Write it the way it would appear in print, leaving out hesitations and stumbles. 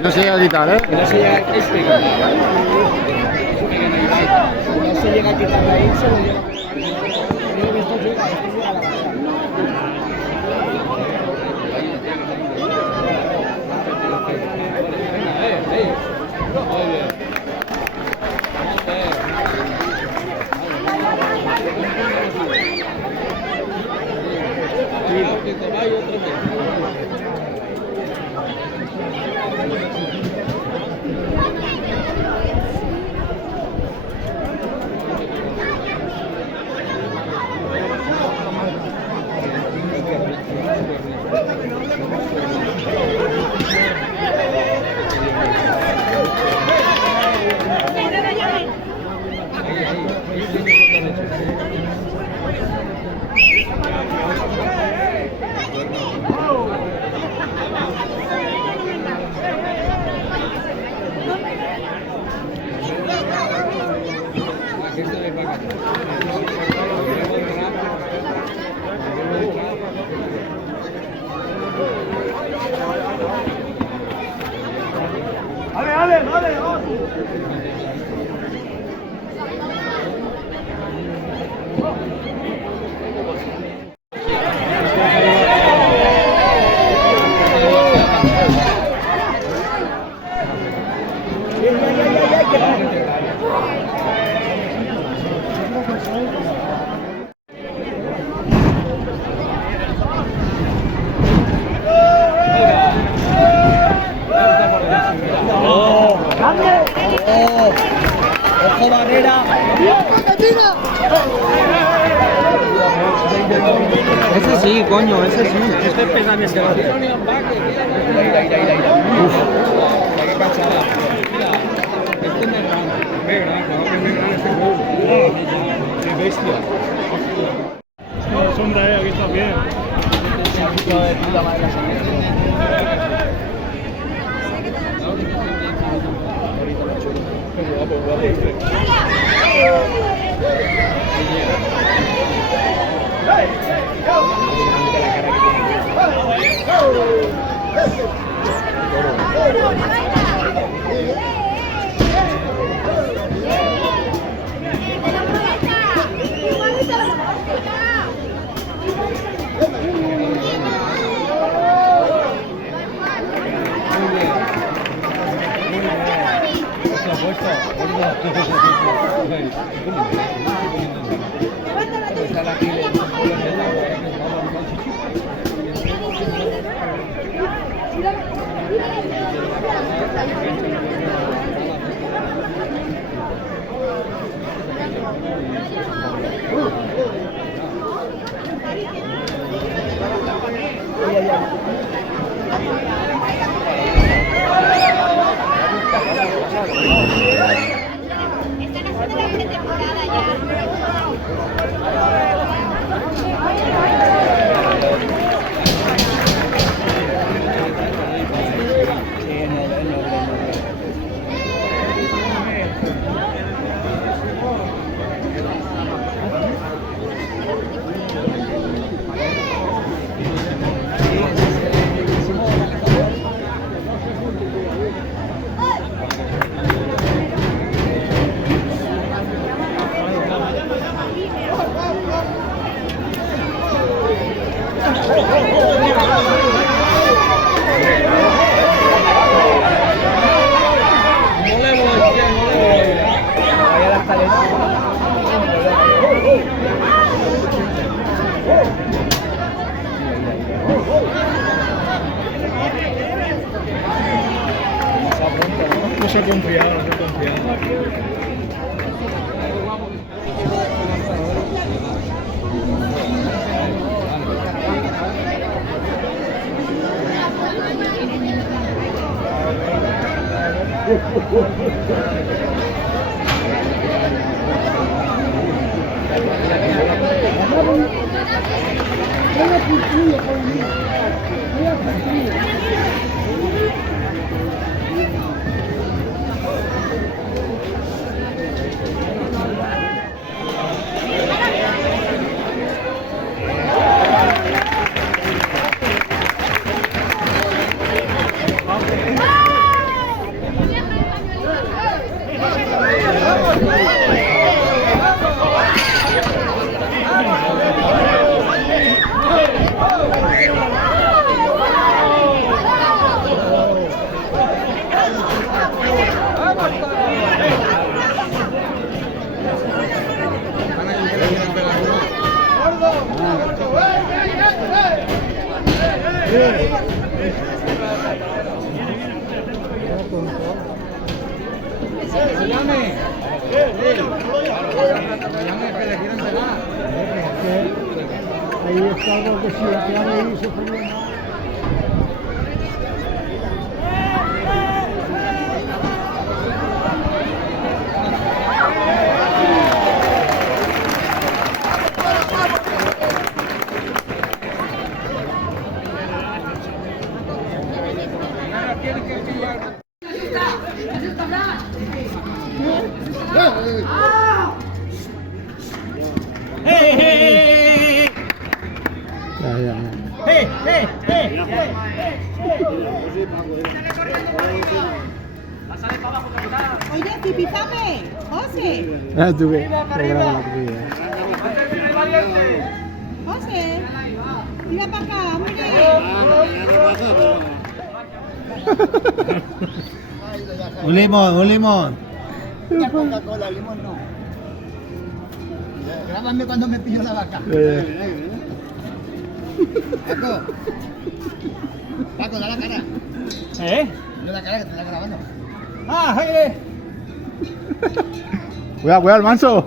No se llega a quitar, ¿eh? Que no se llega, no se llega a quitar la hincha, no llega. Creo que esto llega a la barra. Muy bien. ¡Ojo, Barrera! Ese sí, coño, ese sí. Este pesa mi esquema. Ira. Uf. Qué cachada. Mira, este es el qué bestia. Sombra, aquí está bien. De puta madre No se ha confiado, no se ha confiado. Ahí está algo que si el que ahí se fue. Oye, pipizame, José. Tuve. Programa la vida. José, tira para acá, hombre. Un limón, un limón. Una Coca-Cola, limón no. Grábame cuando me pillo la vaca. Paco. Paco, da la cara. Da la cara que te está grabando. ¡Ah, Jaime! Cuidado, cuidado, el manso.